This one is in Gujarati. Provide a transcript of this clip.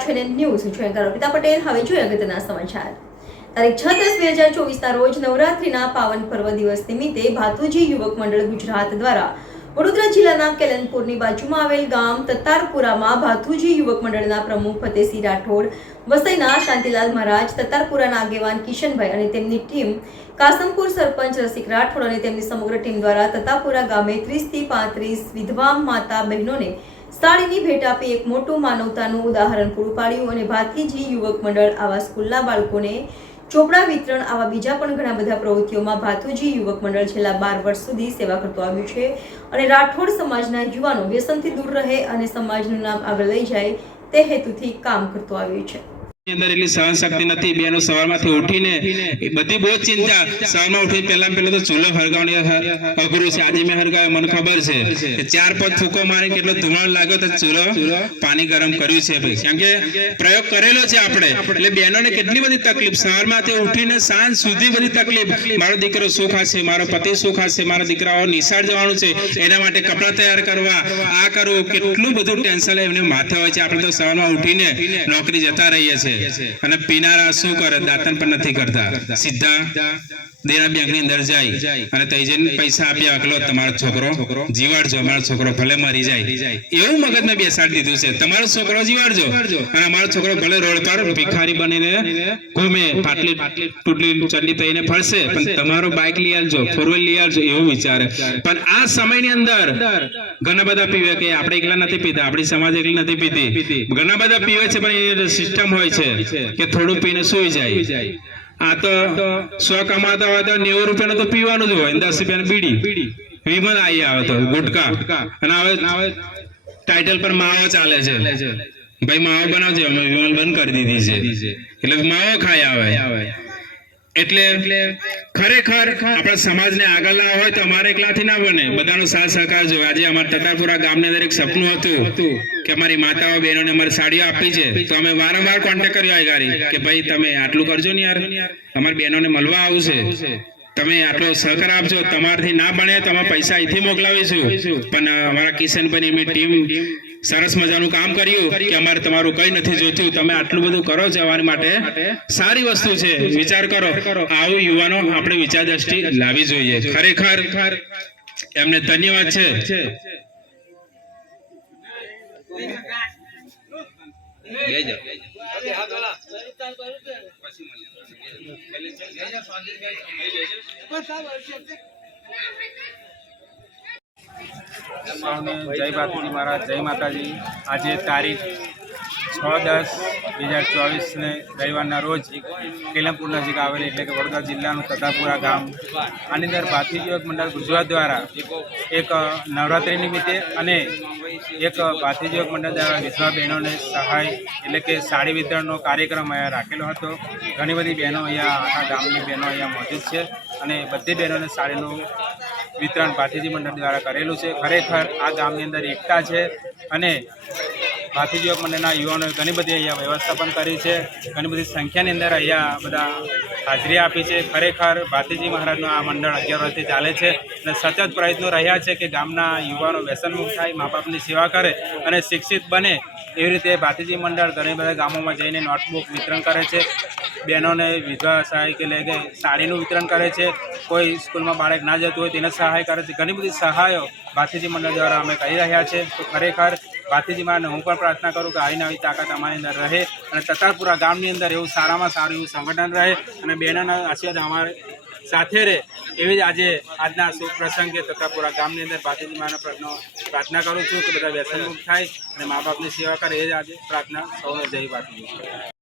રહ્યા છો ન્યૂઝ છું અર્પિતા પટેલ। હવે જોઈએ અગત્યના સમાચાર। તારીખ 6/10/2024 રોજ નવરાત્રિના પાવન પર્વ દિવસ નિમિત્તે ભાથુજી યુવક મંડળ ગુજરાત દ્વારા વડોદરા જિલ્લાના કેલનપુરની બાજુમાં આવેલ ગામ તતારપુરામાં ભાથુજી યુવક મંડળના પ્રમુખ ફતેહસિંહ રાઠોડ, વસઈના શાંતિલાલ મહારાજ, તતારપુરાના આગેવાન કિશનભાઈ અને તેમની ટીમ, કાસમપુર સરપંચ રસિક રાઠોડ અને તેમની સમગ્ર ટીમ દ્વારા તતારપુરા ગામે 30 થી 35 વિધવા માતા બહેનોને સાડીની ભેટ આપી એક મોટું માનવતાનું ઉદાહરણ પૂરું પાડ્યું અને ભાથીજી યુવક મંડળ આવા સ્કૂલના બાળકોને ચોપડા વિતરણ આવા બીજા પણ ઘણા બધા પ્રવૃત્તિઓમાં ભાથુજી યુવક મંડળ છેલ્લા 12 વર્ષ સુધી સેવા કરતું આવ્યું છે અને રાઠોડ સમાજના યુવાનો વ્યસનથી દૂર રહે અને સમાજનું નામ આગળ લઈ જાય તે હેતુથી કામ કરતું આવ્યું છે। અંદર એટલી સહન શક્તિ નથી। બેનો સવારમાંથી ઉઠીને બધી બહુ ચિંતા। સવારમાં ઉઠી પહેલા તો ચૂલો હરગાવવાની અઘરું છે। આજે મેં હરગાવ્યો, મને ખબર છે કે 4-5 ફૂંકો મારી કેટલો ધુમાડો લાગ્યો તો ચૂલો પાણી ગરમ કર્યું છે ભાઈ, કેમ કે પ્રયોગ કરેલો છે આપણે। એટલે બહેનોને કેટલી બધી તકલીફ, સવારમાંથી ઉઠીને સાંજ સુધી બધી તકલીફ। મારો દીકરો શું ખાશે, મારો પતિ શું ખાશે, મારા દીકરાઓ નિશાળ જવાનું છે, એના માટે કપડાં તૈયાર કરવા, આ કરવું, કેટલું બધું ટેન્શન એમને માથે હોય છે। આપણે તો સવારમાં ઉઠીને નોકરી જતા રહીએ છીએ અને પીનારા શું કરે, દાંતન પણ નથી કરતા, સીધા દેના બેંકની અંદર જાય અને તઈ જઈને પૈસા આપ્યા, અકલો તમારો છોકરો જીવાડજો, અમારો છોકરો ભલે મરી જાય, એવું મગજમાં બેસાડી દીધું છે। તમારો છોકરો જીવાડજો અને અમારો છોકરો ભલે રોડ પર ભિખારી બનીને ઘૂમે, પાટલી તૂટલી ચડલી પહેરીને ફરશે, પણ તમારો બાઇક લઈ આવજો, ફોરવ્હીલ લઈ આવજો, એવું વિચારે। પણ આ સમયની અંદર ઘણા બધા પીવે કે આપણે એકલા નથી પીતા, આપણી સમાજ એકલી નથી પીતી, ઘણા બધા પીવે છે, પણ એ સિસ્ટમ હોય છે કે થોડું પીને સુઈ જાય। આ તો 100 કમાતા હોય તો 90 રૂપિયાનું તો પીવાનું જ હોય, 10 રૂપિયાની બીડી વિમલ આવી આવે તો ગુટકા, અને હવે ટાઇટલ પર માવો ચાલે છે, ભાઈ માવો બનાવજો, અમે વિમલ બંધ કરી દીધી છે, એટલે માવો ખાઈ આવે। એટલે ખરેખર આપણા સમાજને આગળ લાવવા હોય તો અમારે એકલાથી ના બને, બધાનો સાથ સહકાર જોઈએ। આજે અમારા તતારપુરા ગામની અંદર એક સપનું હતું કે અમારી માતાઓ બહેનોને અમારી સાડીઓ આપી છે, તો અમે વારંવાર કોન્ટેક્ટ કર્યો આગળ કે ભાઈ તમે આટલું કરજો ને યાર, અમારી બહેનોને મળવા આવું છે, તમે આટલો સહકાર આપજો, તમારાથી ના બને તો અમે પૈસા અહીંથી મોકલાવીશું। પણ અમારા કિશનભાઈ એમની ટીમ સરસ મજાનું કામ કર્યું કે અમારે તમારું કઈ નથી જોઈતું, તમે આટલું બધું કરો છો અમારી માટે, સારી વસ્તુ છે, વિચાર કરો। આવું યુવાનો આપણે વિચાર દ્રષ્ટિ લાવવી જોઈએ। ખરેખર એમને ધન્યવાદ છે। જય ભાથુજી મહારાજ, જય માતાજી। આજે તારીખ 6/10/2024 ને રવિવારના રોજ કેલનપુર નજીક આવેલી એટલે કે વડોદરા જિલ્લાનું તતારપુરા ગામ, આની અંદર ભાથુજી યુવક મંડળ ગુજરાત દ્વારા એક નવરાત્રિ નિમિત્તે અને એક ભાથુજી યુવક મંડળ દ્વારા વિધવા બહેનોને સહાય એટલે કે સાડી વિતરણનો કાર્યક્રમ અહીંયા રાખેલો હતો। ઘણી બધી બહેનો અહીંયા, આખા ગામની બહેનો અહીંયા મોજૂદ છે અને બધી બહેનોને સાડીનું વિતરણ ભાથીજી મંડળ દ્વારા કરેલું છે। ખરેખર આ ગામની અંદર એકતા છે અને ભાથીજી યુવક મંડળના યુવાનોએ ઘણી બધી અહીંયા વ્યવસ્થા પણ કરી છે, ઘણી બધી સંખ્યાની અંદર અહીંયા બધા હાજરી આપી છે। ખરેખર ભાથીજી મહારાજનું આ મંડળ 11 વર્ષથી ચાલે છે અને સતત પ્રયત્નો રહ્યા છે કે ગામના યુવાનો વ્યસનમુક્ત થાય, મા બાપની સેવા કરે અને શિક્ષિત બને। એવી રીતે ભાથીજી મંડળ ઘણી બધા ગામોમાં જઈને નોટબુક વિતરણ કરે છે, બહેનોને વિધવા સહાય કે લે કે સાડીનું વિતરણ કરે છે, કોઈ સ્કૂલમાં બાળક ના જતું હોય તેને સહાય કરે છે। ઘણી બધી સહાયો ભાથીજી મંડળ દ્વારા અમે કરી રહ્યા છે। તો ખરેખર ભાથીજી મહારાજને હું પણ પ્રાર્થના કરું કે આવી તાકાત અમારી અંદર રહે અને તતારપુરા ગામની અંદર એવું સારામાં સારું એવું સંગઠન રહે અને બહેનોના આશીર્વાદ અમારે સાથે રહે, એવી જ આજે આજના શુભ પ્રસંગે તતારપુરા ગામની અંદર ભાથીજી મહારાજનો પ્રાર્થના કરું છું કે બધા વ્યસનમુક્ત થાય અને મા બાપની સેવા કરે, એ જ આજે પ્રાર્થના સૌને જય ભાથીજી।